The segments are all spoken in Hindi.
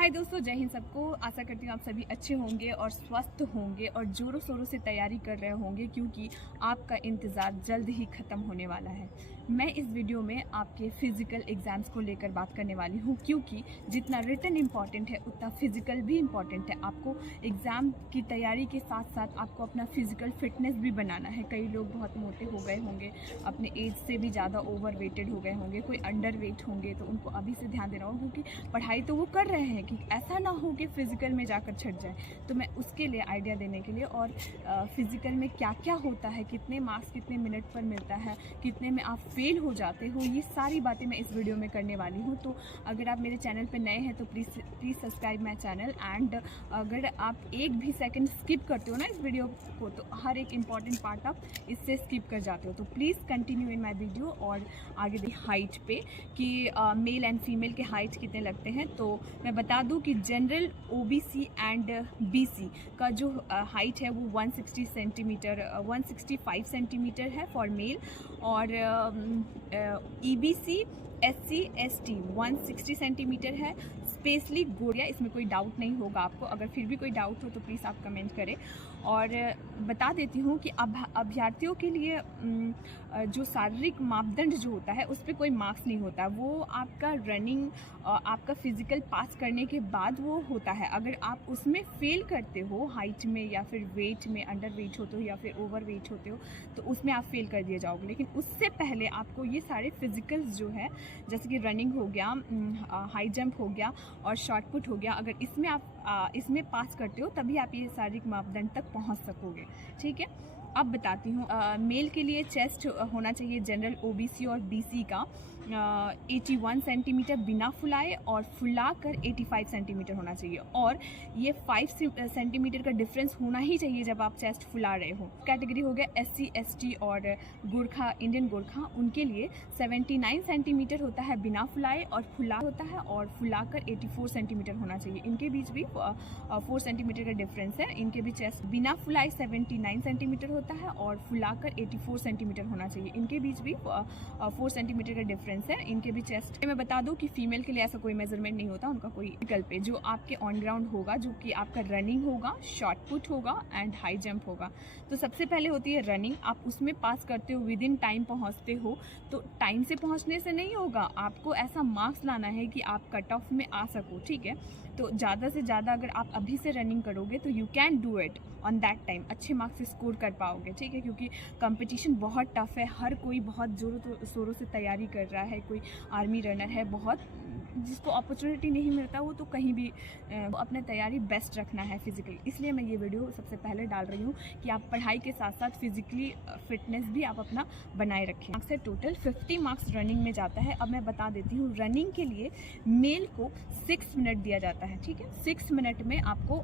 हाय दोस्तों, जय हिंद सबको। आशा करती हूँ आप सभी अच्छे होंगे और स्वस्थ होंगे और ज़ोरों शोरों से तैयारी कर रहे होंगे, क्योंकि आपका इंतज़ार जल्द ही ख़त्म होने वाला है। मैं इस वीडियो में आपके फ़िज़िकल एग्ज़ाम्स को लेकर बात करने वाली हूँ, क्योंकि जितना रिटन इम्पॉर्टेंट है उतना फ़िज़िकल भी इम्पॉर्टेंट है। आपको एग्ज़ाम की तैयारी के साथ साथ आपको अपना फ़िज़िकल फ़िटनेस भी बनाना है। कई लोग बहुत मोटे हो गए होंगे, अपने एज से भी ज़्यादा ओवर वेटेड हो गए होंगे, कोई अंडर वेट होंगे, तो उनको अभी से ध्यान देना होगा, क्योंकि पढ़ाई तो वो कर रहे हैं कि ऐसा ना हो कि फ़िज़िकल में जाकर छट जाए। तो मैं उसके लिए आइडिया देने के लिए और फ़िज़िकल में क्या क्या होता है, कितने मार्क्स कितने मिनट पर मिलता है, कितने में आप फेल हो जाते हो, ये सारी बातें मैं इस वीडियो में करने वाली हूँ। तो अगर आप मेरे चैनल पर नए हैं तो please subscribe my channel. And अगर आप एक भी सेकंड स्किप करते हो ना इस वीडियो को, तो हर एक इम्पॉर्टेंट पार्ट आप इससे स्किप कर जाते हो। तो please continue in my video. और आगे दी हाइट पे कि मेल एंड फीमेल के हाइट कितने लगते हैं, तो मैं बता दूं कि जनरल ओबीसी एंड बीसी का जो हाइट है वो 160 सेंटीमीटर 165 सेंटीमीटर है फॉर मेल, और ईबीसी SC ST 160 सेंटीमीटर है। स्पेशली गोरिया, इसमें कोई डाउट नहीं होगा आपको। अगर फिर भी कोई डाउट हो तो प्लीज़ आप कमेंट करें। और बता देती हूँ कि अभ्यर्थियों के लिए जो शारीरिक मापदंड जो होता है उस पर कोई मार्क्स नहीं होता। वो आपका रनिंग, आपका फिजिकल पास करने के बाद वो होता है। अगर आप उसमें फेल करते हो, हाइट में या फिर वेट में अंडर वेट होते हो या फिर ओवर वेट होते हो, तो उसमें आप फेल कर दिए जाओगे। लेकिन उससे पहले आपको ये सारे फिजिकल्स जो है, जैसे कि रनिंग हो गया, हाई जंप हो गया और शॉर्ट पुट हो गया, अगर इसमें आप इसमें पास करते हो तभी आप ये शारीरिक मापदंड तक पहुंच सकोगे। ठीक है, अब बताती हूँ। मेल के लिए चेस्ट होना चाहिए जनरल ओबीसी और बीसी का 81 सेंटीमीटर बिना फुलाए, और फुलाकर 85 सेंटीमीटर होना चाहिए। और ये 5 सेंटीमीटर का डिफरेंस होना ही चाहिए जब आप चेस्ट फुला रहे हो। कैटेगरी हो गया SC ST और गोरखा, इंडियन गोरखा, उनके लिए 79 सेंटीमीटर होता है बिना फुलाए, और फुला होता है और फुलाकर 84 सेंटीमीटर होना चाहिए। इनके बीच भी 4 सेंटीमीटर का डिफरेंस है। इनके भी चेस्ट बिना फुलाए 79 सेंटीमीटर होता है और फुलाकर 84 सेंटीमीटर होना चाहिए। इनके बीच भी 4 सेंटीमीटर का डिफरेंस है। इनके भी चेस्ट। मैं बता दूं कि फीमेल के लिए ऐसा कोई मेजरमेंट नहीं होता, उनका कोई विकल्प पे जो आपके ऑन ग्राउंड होगा, जो कि आपका रनिंग होगा, शॉर्ट पुट होगा एंड हाई जंप होगा। तो सबसे पहले होती है रनिंग। आप उसमें पास करते हो, विद इन टाइम पहुंचते हो। तो टाइम से पहुंचने से नहीं होगा, आपको ऐसा मार्क्स लाना है कि आप कट ऑफ में आ सको। ठीक है, तो ज़्यादा से ज़्यादा अगर आप अभी से रनिंग करोगे तो you can do it on that time, अच्छे मार्क्स से स्कोर कर पाओगे। ठीक है, क्योंकि कंपटीशन बहुत टफ है, हर कोई बहुत ज़ोरों शोरों से तैयारी कर रहा है। कोई आर्मी रनर है, बहुत जिसको अपॉर्चुनिटी नहीं मिलता वो तो कहीं भी अपने तैयारी बेस्ट रखना है फिजिकली। इसलिए मैं ये वीडियो सबसे पहले डाल रही हूँ कि आप पढ़ाई के साथ साथ फिजिकली फिटनेस भी आप अपना बनाए रखें। मार्क्स है टोटल 50 मार्क्स रनिंग में जाता है। अब मैं बता देती हूँ, रनिंग के लिए मेल को 6 मिनट दिया जाता है। ठीक है, 6 मिनट में आपको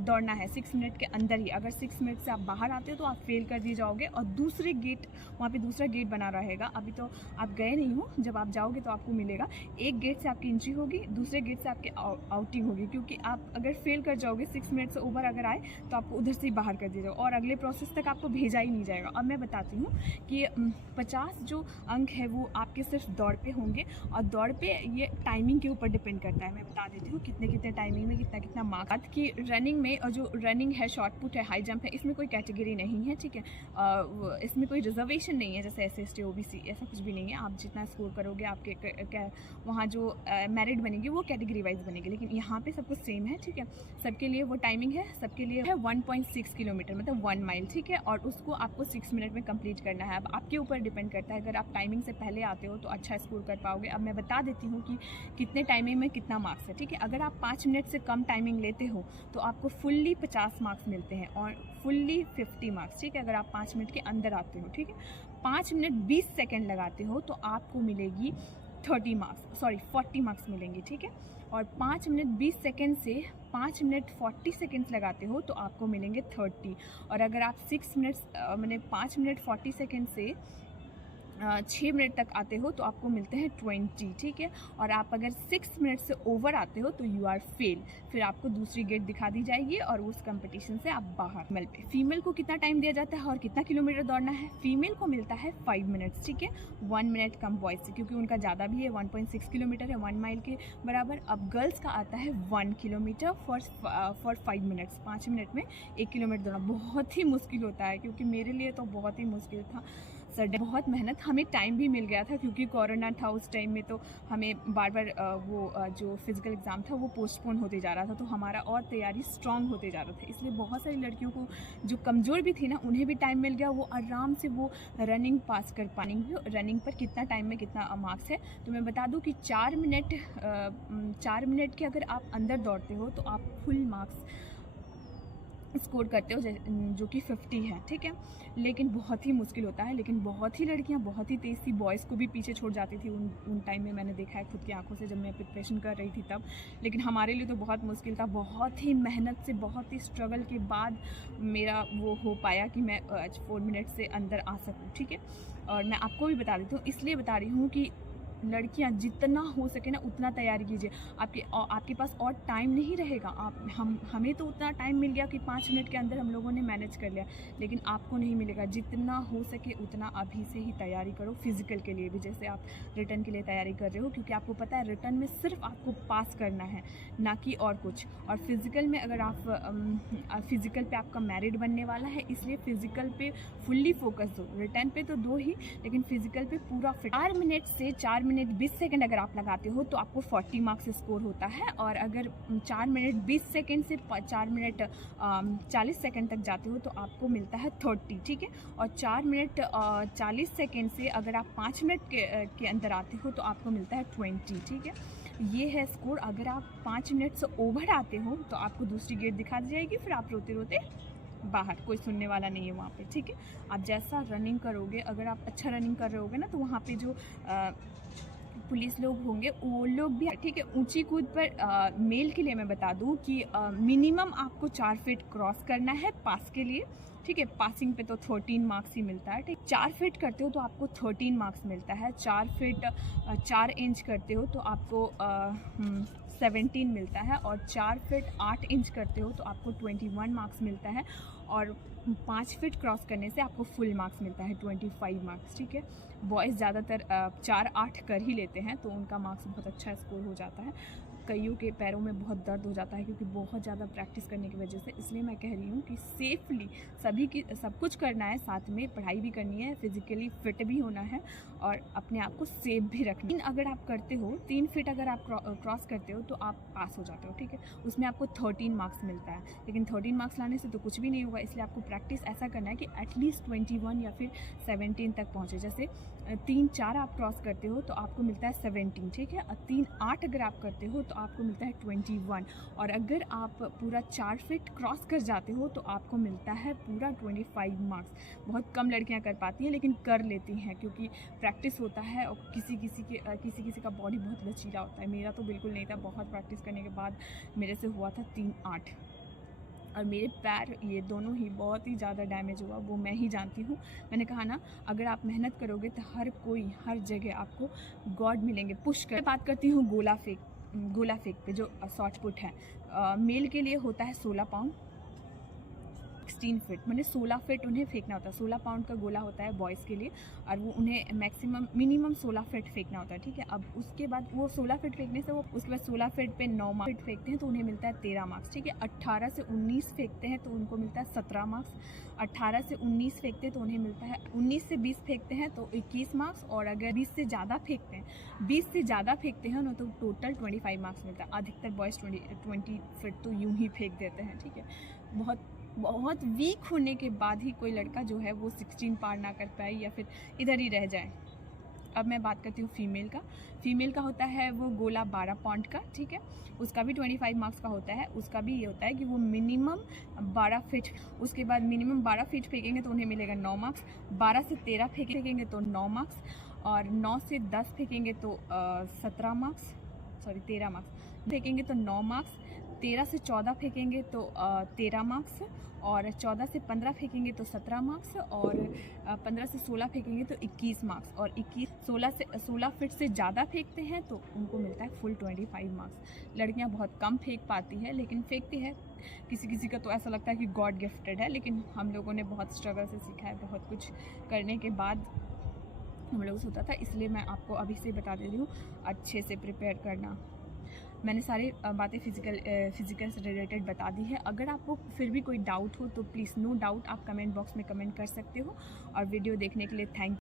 दौड़ना है, 6 मिनट के अंदर ही। अगर 6 मिनट से आप बाहर आते हो तो आप फेल कर दिए जाओगे। और दूसरे गेट, वहाँ पे दूसरा गेट बना रहेगा। अभी तो आप गए नहीं हो, जब आप जाओगे तो आपको मिलेगा। एक गेट से आपकी एंट्री होगी, दूसरे गेट से आपकी आउटिंग होगी, क्योंकि आप अगर फेल कर जाओगे, 6 मिनट से ओवर अगर आए तो आपको उधर से ही बाहर कर दिया जाएगा और अगले प्रोसेस तक आपको भेजा ही नहीं जाएगा। अब मैं बताती हूँ कि 50 जो अंक है वो आपके सिर्फ दौड़ पे होंगे, और दौड़ पे ये टाइमिंग के ऊपर डिपेंड करता है। मैं बता देती हूँ कितने टाइमिंग में कितना मार्क्स की रनिंग में। और जो रनिंग है, शॉर्ट पुट है, हाई जंप है, इसमें कोई कैटेगरी नहीं है। ठीक है, इसमें कोई रिजर्वेशन नहीं है जैसे SC ST OBC, ऐसा कुछ भी नहीं है। आप जितना स्कोर करोगे आपके वहाँ जो मेरिट बनेगी वो कैटेगरी वाइज बनेगी, लेकिन यहाँ पे सब कुछ सेम है। ठीक है, सबके लिए वो टाइमिंग है, सबके लिए है 1.6 किलोमीटर, मतलब 1 माइल। ठीक है, और उसको आपको 6 मिनट में कंप्लीट करना है। अब आपके ऊपर डिपेंड करता है, अगर आप टाइमिंग से पहले आते हो तो अच्छा स्कोर कर पाओगे। अब मैं बता देती हूँ कि कितने टाइमिंग में कितना मार्क्स है। ठीक है, अगर आप 5 मिनट से कम टाइमिंग लेते हो तो आपको फुल्ली 50 मार्क्स मिलते हैं, और फुल्ली 50 मार्क्स। ठीक है, अगर आप 5 मिनट के अंदर आते हो। ठीक है, 5 मिनट 20 सेकेंड लगाते हो तो आपको मिलेगी 40 मार्क्स मिलेंगे। ठीक है, और 5 मिनट 20 सेकेंड से 5 मिनट 40 सेकेंड्स लगाते हो तो आपको मिलेंगे 30। और अगर आप 6 मिनट्स मैंने 5 मिनट 40 सेकेंड से 6 मिनट तक आते हो तो आपको मिलते हैं 20, ठीक है। और आप अगर 6 मिनट से ओवर आते हो तो यू आर फेल, फिर आपको दूसरी गेट दिखा दी जाएगी और उस कंपटीशन से आप बाहर। फीमेल को कितना टाइम दिया जाता है और कितना किलोमीटर दौड़ना है? फीमेल को मिलता है 5 मिनट्स, ठीक है, 1 मिनट कम बॉयज से, क्योंकि उनका ज़्यादा भी है, 1.6 किलोमीटर है, 1 माइल के बराबर। अब गर्ल्स का आता है 1 किलोमीटर फॉर 5 मिनट्स, 5 मिनट में 1 किलोमीटर दौड़ना। बहुत ही मुश्किल होता है, क्योंकि मेरे लिए तो बहुत ही मुश्किल था सर, बहुत मेहनत। हमें टाइम भी मिल गया था क्योंकि कोरोना था उस टाइम में, तो हमें बार बार जो फिज़िकल एग्ज़ाम था वो पोस्टपोन होते जा रहा था, तो हमारा और तैयारी स्ट्रांग होते जा रहा था। इसलिए बहुत सारी लड़कियों को जो कमज़ोर भी थी ना, उन्हें भी टाइम मिल गया, वो आराम से वो रनिंग पास कर पाएंगे। रनिंग पर कितना टाइम में कितना मार्क्स है, तो मैं बता दूं कि 4 मिनट के अगर आप अंदर दौड़ते हो तो आप फुल मार्क्स स्कोर करते हो, जो कि 50 है, ठीक है। लेकिन बहुत ही मुश्किल होता है, लेकिन बहुत ही लड़कियां बहुत ही तेज़ थी, बॉयज़ को भी पीछे छोड़ जाती थी उन टाइम में। मैंने देखा है खुद की आंखों से जब मैं प्रिपरेशन कर रही थी तब। लेकिन हमारे लिए तो बहुत मुश्किल था, बहुत ही मेहनत से, बहुत ही स्ट्रगल के बाद मेरा वो हो पाया कि मैं 4 मिनट से अंदर आ सकूँ, ठीक है। और मैं आपको भी बता देती हूँ, इसलिए बता रही हूँ कि लड़कियां जितना हो सके ना उतना तैयारी कीजिए। आपके पास और टाइम नहीं रहेगा। हमें तो उतना टाइम मिल गया कि 5 मिनट के अंदर हम लोगों ने मैनेज कर लिया, लेकिन आपको नहीं मिलेगा। जितना हो सके उतना अभी से ही तैयारी करो, फिज़िकल के लिए भी, जैसे आप रिटर्न के लिए तैयारी कर रहे हो, क्योंकि आपको पता है रिटर्न में सिर्फ आपको पास करना है, ना कि और कुछ। और फिज़िकल में अगर आप फिज़िकल पे आपका मेरिट बनने वाला है, इसलिए फ़िज़िकल पे फुल्ली फोकस दो। रिटर्न पे तो दो ही, लेकिन फ़िज़िकल पे पूरा फिट। 4 मिनट से 4 मिनट 20 सेकंड अगर आप लगाते हो तो आपको 40 मार्क्स स्कोर होता है। और अगर 4 मिनट 20 सेकंड से 4 मिनट 40 सेकंड तक जाते हो तो आपको मिलता है 30, ठीक है। और 4 मिनट 40 सेकंड से अगर आप 5 मिनट के अंदर आते हो तो आपको मिलता है 20, ठीक है। ये है स्कोर। अगर आप 5 मिनट से ओवर आते हो तो आपको दूसरी गेट दिखा दी जाएगी, फिर आप रोते रोते बाहर, कोई सुनने वाला नहीं है वहाँ पे, ठीक है। आप जैसा रनिंग करोगे, अगर आप अच्छा रनिंग कर रहे होगे ना, तो वहाँ पे जो पुलिस लोग होंगे वो लोग भी, ठीक है। ऊंची कूद पर मेल के लिए मैं बता दूं कि मिनिमम आपको 4 फीट क्रॉस करना है पास के लिए, ठीक है। पासिंग पे तो 13 मार्क्स ही मिलता है, ठीक। 4 फीट करते हो तो आपको 13 मार्क्स मिलता है। 4 फीट 4 इंच करते हो तो आपको 17 मिलता है। और 4 फीट 8 इंच करते हो तो आपको 21 मार्क्स मिलता है। और 5 फीट क्रॉस करने से आपको फुल मार्क्स मिलता है, 25 मार्क्स, ठीक है। बॉयज़ ज़्यादातर 4-8 कर ही लेते हैं, तो उनका मार्क्स बहुत अच्छा स्कोर हो जाता है। कईयों के पैरों में बहुत दर्द हो जाता है क्योंकि बहुत ज़्यादा प्रैक्टिस करने की वजह से। इसलिए मैं कह रही हूँ कि सेफली सभी की सब कुछ करना है, साथ में पढ़ाई भी करनी है, फिज़िकली फिट भी होना है और अपने आप को सेफ भी रखना है। 3 अगर आप करते हो, 3 फीट अगर आप क्रॉस करते हो तो आप पास हो जाते हो, ठीक है। उसमें आपको 13 मार्क्स मिलता है, लेकिन 13 मार्क्स लाने से तो कुछ भी नहीं होगा। इसलिए आपको प्रैक्टिस ऐसा करना है कि एटलीस्ट 21 या फिर 17 तक पहुँचे। जैसे 3-4 आप क्रॉस करते हो तो आपको मिलता है 17, ठीक है। और 3-8 अगर आप करते हो तो आपको मिलता है 21। और अगर आप पूरा 4 फीट क्रॉस कर जाते हो तो आपको मिलता है पूरा 25 मार्क्स। बहुत कम लड़कियां कर पाती हैं, लेकिन कर लेती हैं क्योंकि प्रैक्टिस होता है। और किसी का बॉडी बहुत लचीला होता है। मेरा तो बिल्कुल नहीं था। बहुत प्रैक्टिस करने के बाद मेरे से हुआ था 3-8, और मेरे पैर ये दोनों ही बहुत ही ज़्यादा डैमेज हुआ, वो मैं ही जानती हूँ। मैंने कहा ना, अगर आप मेहनत करोगे तो हर जगह आपको गॉड मिलेंगे। पुश कर बात करती हूँ गोला फेंक पे, जो शॉर्ट पुट है। मेल के लिए होता है 16 पाउंड, 16 फीट, मैंने 16 फीट उन्हें फेंकना होता है। 16 पाउंड का गोला होता है बॉयज़ के लिए, और वो उन्हें मिनिमम 16 फीट फेंकना होता है, ठीक है। अब उसके बाद वो 16 फीट फेंकने से वो उसके बाद 16 फीट पे 9 फीट फेंकते हैं तो उन्हें मिलता है 13 मार्क्स, ठीक है। 18 से 19 फेंकते हैं तो उनको मिलता है 17 मार्क्स। 18 से 19 फेंकते हैं तो उन्हें मिलता है 19 से 20 फेंकते हैं तो 21 मार्क्स। और अगर 20 से ज़्यादा फेंकते हैं ना तो टोटल 25 मार्क्स मिलता है। अधिकतर बॉयज़ 20 फीट तो यूँ ही फेंक देते हैं, ठीक है। बहुत वीक होने के बाद ही कोई लड़का जो है वो 16 पार ना कर पाए या फिर इधर ही रह जाए। अब मैं बात करती हूँ फीमेल का होता है वो गोला 12 पाउंड का, ठीक है। उसका भी 25 मार्क्स का होता है। उसका भी ये होता है कि वो मिनिमम 12 फीट, उसके बाद मिनिमम 12 फीट फेंकेंगे तो उन्हें मिलेगा 9 मार्क्स। 12 से 13 फेंकेंगे तो 9 मार्क्स, और 9 से 10 फेंकेंगे तो 13 मार्क्स फेंकेंगे तो 9 मार्क्स। 13 से 14 फेंकेंगे तो 13 मार्क्स, और 14 से 15 फेंकेंगे तो 17 मार्क्स, और 15 से 16 फेंकेंगे तो 21 मार्क्स, और 16 फीट से ज़्यादा फेंकते हैं तो उनको मिलता है फुल 25 मार्क्स। लड़कियां बहुत कम फेंक पाती है, लेकिन फेंकती है। किसी किसी का तो ऐसा लगता है कि गॉड गिफ्टेड है, लेकिन हम लोगों ने बहुत स्ट्रगल से सीखा है, बहुत कुछ करने के बाद हम लोगों से होता था। इसलिए मैं आपको अभी से बता दे रही हूँ, अच्छे से प्रिपेयर करना। मैंने सारी बातें फिज़िकल से रिलेटेड बता दी है। अगर आपको फिर भी कोई डाउट हो तो प्लीज़ नो डाउट आप कमेंट बॉक्स में कमेंट कर सकते हो। और वीडियो देखने के लिए थैंक